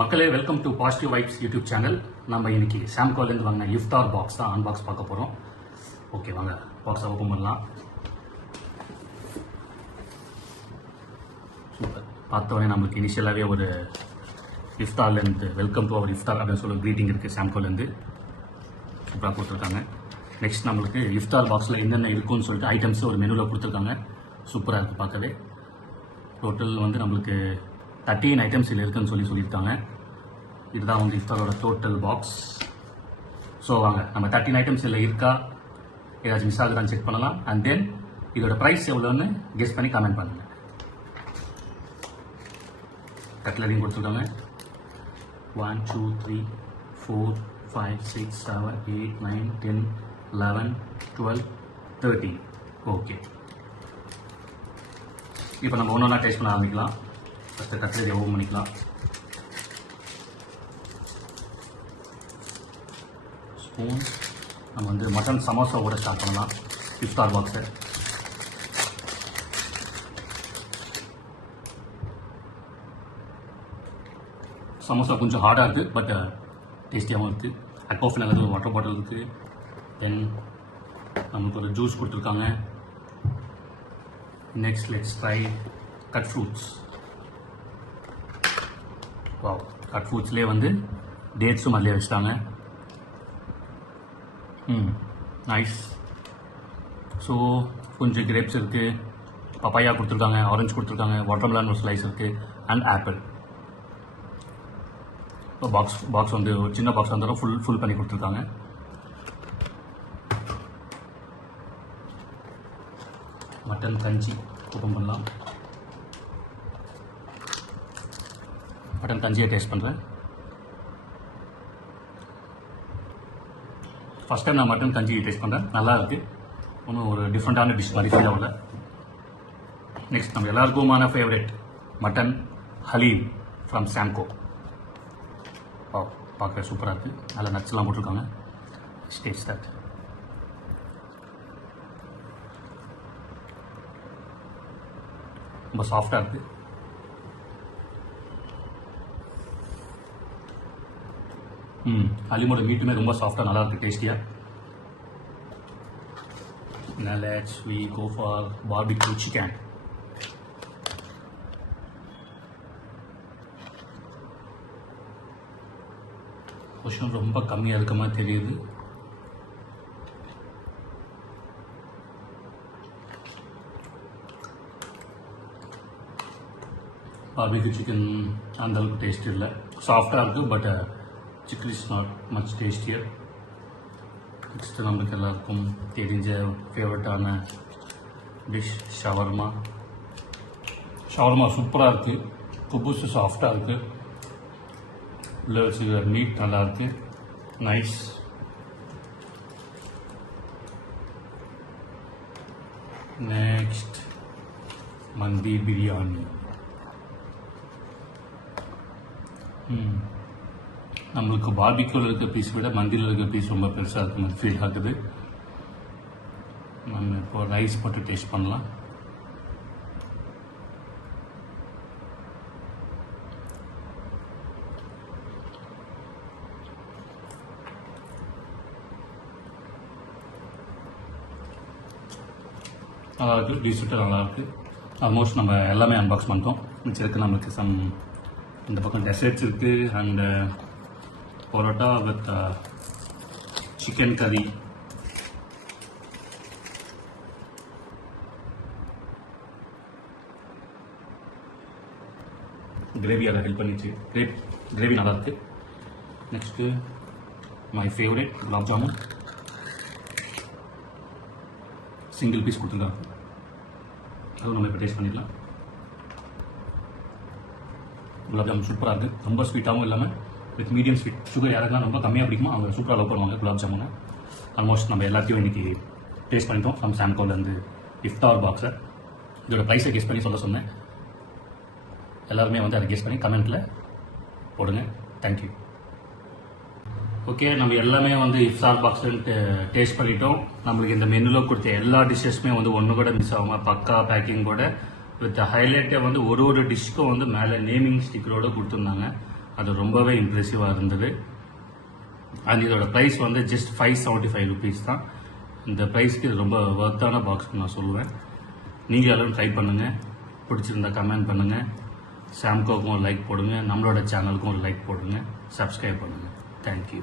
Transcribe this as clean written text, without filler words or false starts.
மக்களே welcome to positive vibes YouTube channel. நம்ம இன்னைக்கு சாம்கோலேருந்து வாங்கின இஃப்தார் பாக்ஸ் தான் அன்பாக்ஸ் பார்க்க போகிறோம். ஓகே வாங்க பாக்ஸை ஓப்பன் பண்ணலாம். சூப்பர். பார்த்தோன்னே நம்மளுக்கு இனிஷியலாகவே ஒரு இஃப்தார்லேருந்து வெல்கம் டு அவர் இஃப்தார் அப்படின்னு சொல்லி க்ரீட்டிங் இருக்குது. சாம்கோலேருந்து சூப்பராக கொடுத்துருக்காங்க. நெக்ஸ்ட் நம்மளுக்கு இஃப்தார் பாக்ஸில் என்னென்ன இருக்குன்னு சொல்லிட்டு ஐட்டம்ஸ் ஒரு மெனுவில் கொடுத்துருக்காங்க. சூப்பராக இருக்குது பார்க்கவே. டோட்டல் வந்து நம்மளுக்கு 13 ஐட்டம்ஸ் இதில் இருக்குன்னு சொல்லியிருக்காங்க. இதுதான் வந்து இஃப்தாரோட டோட்டல் பாக்ஸ். ஸோ வாங்க நம்ம 13 ஐட்டம்ஸ் இதில் இருக்கா, ஏதாச்சும் மிஸ் ஆகுதான்னு செக் பண்ணலாம். அண்ட் தென் இதோட ப்ரைஸ் எவ்வளோன்னு கெஸ் பண்ணி கமெண்ட் பண்ணுங்கள். கட்லரியும் கொடுத்துருக்காங்க. 1 2 3 4 5 6 7 8 9 10 11 12 13. ஓகே, இப்போ நம்ம ஒன்று ஒன்றா டேஸ்ட் பண்ண ஆரம்பிக்கலாம். ஃபஸ்ட்டு கட்லரி ஓப்பன் பண்ணிக்கலாம். ஸ்பூன். நம்ம வந்து மட்டன் சமோசாவோட ஸ்டார்ட் பண்ணலாம். இஃப்தார் பாக்ஸை சமோசா கொஞ்சம் ஹார்டாக இருக்குது, பட் டேஸ்டியாகவும் இருக்குது. அக்வாஃபின் அதாவது வாட்டர் பாட்டில் இருக்குது. தென் நமக்கு ஒரு ஜூஸ் கொடுத்துருக்காங்க. Next let's try cut fruits. Wow, cut ஃப்ரூட்ஸ்லேயே வந்து டேட்ஸும் அதிலே வச்சுட்டாங்க. நைஸ். ஸோ கொஞ்சம் கிரேப்ஸ் இருக்குது, பப்பாயா கொடுத்துருக்காங்க, ஆரஞ்சு கொடுத்துருக்காங்க, வாட்டர்மெலன் ஒரு ஸ்லைஸ் இருக்குது, அண்ட் ஆப்பிள். இப்போ பாக்ஸ் வந்து ஒரு சின்ன பாக்ஸ் வந்தாலும் ஃபுல் பண்ணி கொடுத்துருக்காங்க. மட்டன் கஞ்சி ஓப்பன் பண்ணலாம். மட்டன் கஞ்சியை டேஸ்ட் பண்ணுறேன். ஃபஸ்ட் டைம் நான் மட்டன் கஞ்சி டேஸ்ட் பண்ணுறேன். நல்லா இருக்குது. ஒன்றும் ஒரு டிஃப்ரெண்ட்டான டிஷ் மாதிரி ஃபீல் ஆகல. நெக்ஸ்ட் நம்ம எல்லாருக்குமான favourite mutton Haleem from Samco. பார்க்க சூப்பராக இருக்குது. நல்ல நட்ஸ்லாம் போட்டிருக்காங்க. Taste that. ரொம்ப சாஃப்டாக இருக்குது. ஹலீமோட மீட்டுமே ரொம்ப சாஃப்டாக நல்லா இருக்குது, டேஸ்டியாக. Now let's we go for barbecue chicken. Portion ரொம்ப கம்மியாக இருக்க மாதிரி தெரியுது. பார்பிக்யூ சிக்கன் அந்தளவுக்கு டேஸ்ட் இல்லை, சாஃப்டாக இருக்குது. But chicken is not much tastier. Next நம்மளுக்கு எல்லாருக்கும் தெரிஞ்ச ஃபேவரட்டான டிஷ் ஷவர்மா. ஷவர்மா சூப்பராக இருக்குது. குபூஸு சாஃப்டாக இருக்குது. உள்ள வச்சுக்கிற மீட் நல்லா இருக்குது. நைஸ். நெக்ஸ்ட் மந்தி பிரியாணி. நம்மளுக்கு பார்பிக்யூவில் இருக்க பீஸ் விட மந்தியில் இருக்க பீஸ் ரொம்ப பெருசாக இருக்க மாதிரி ஃபீல் ஆகுது. நம்ம இப்போ ரைஸ் போட்டு டேஸ்ட் பண்ணலாம். நல்லாயிருக்கு. டீஸ்ட்டு நல்லாயிருக்கு. ஆல்மோஸ்ட் நம்ம எல்லாமே அன்பாக்ஸ் பண்ணிட்டோம். மிச்சம் இருக்குது நம்மளுக்கு சம். இந்த பக்கம் டெசர்ட்ஸ் இருக்குது and parotta with chicken curry. Gravy அதை ஹெல்ப் பண்ணிச்சு. கிரேவி நல்லா இருக்கு. Next my favourite gulab jamun. Single piece கொடுத்துருக்காங்க. அதுவும் நம்ம இப்போ டேஸ்ட் பண்ணிடலாம். குலாப் ஜாமுன் சூப்பராக இருக்குது. ரொம்ப ஸ்வீட்டாகவும் இல்லாமல் வித் மீடியம் ஸ்வீட். சுகர் யாருக்கெல்லாம் ரொம்ப கம்மியாக பிடிக்குமோ அவங்க சூப்பராக லவ் பண்ணுவாங்க குலாப் ஜாமுனை. ஆல்மோஸ்ட் நம்ம எல்லாத்தையும் இன்றைக்கி டேஸ்ட் பண்ணிட்டோம் ஃப்ரம் சாம்கோலேருந்து இஃப்தார் பாக்ஸை. இதோட ப்ரைஸை கெஸ் பண்ணி சொன்னேன். எல்லாருமே வந்து அதை கெஸ் பண்ணி கமெண்ட்டில் போடுங்க. தேங்க்யூ. ஓகே, நம்ம எல்லாமே வந்து இஃப்தார் பாக்ஸ்ன்ட்டு டேஸ்ட் பண்ணிட்டோம். நம்மளுக்கு இந்த மெனுவில் கொடுத்த எல்லா டிஷ்ஷஸுமே வந்து ஒன்று கூட மிஸ் ஆகாமல் பக்கா பேக்கிங்கோட வித் ஹைலைட்டை வந்து ஒரு டிஷ்க்கும் வந்து மேலே நேமிங் ஸ்டிக்கரோடு கொடுத்துருந்தாங்க. அது ரொம்பவே இம்ப்ரெசிவாக இருந்தது. அண்ட் இதோட ப்ரைஸ் வந்து ஜஸ்ட் 575 ருபீஸ் தான். இந்த ப்ரைஸ்க்கு இது ரொம்ப ஒர்த்தான பாக்ஸ் நான் சொல்லுவேன். நீங்கள் எல்லாரும் ட்ரை பண்ணுங்கள். பிடிச்சிருந்தா கமெண்ட் பண்ணுங்கள். சாம்கோவுக்கும் ஒரு லைக் போடுங்க. நம்மளோட சேனலுக்கும் ஒரு லைக் போடுங்க. சப்ஸ்கிரைப் பண்ணுங்கள். தேங்க்யூ.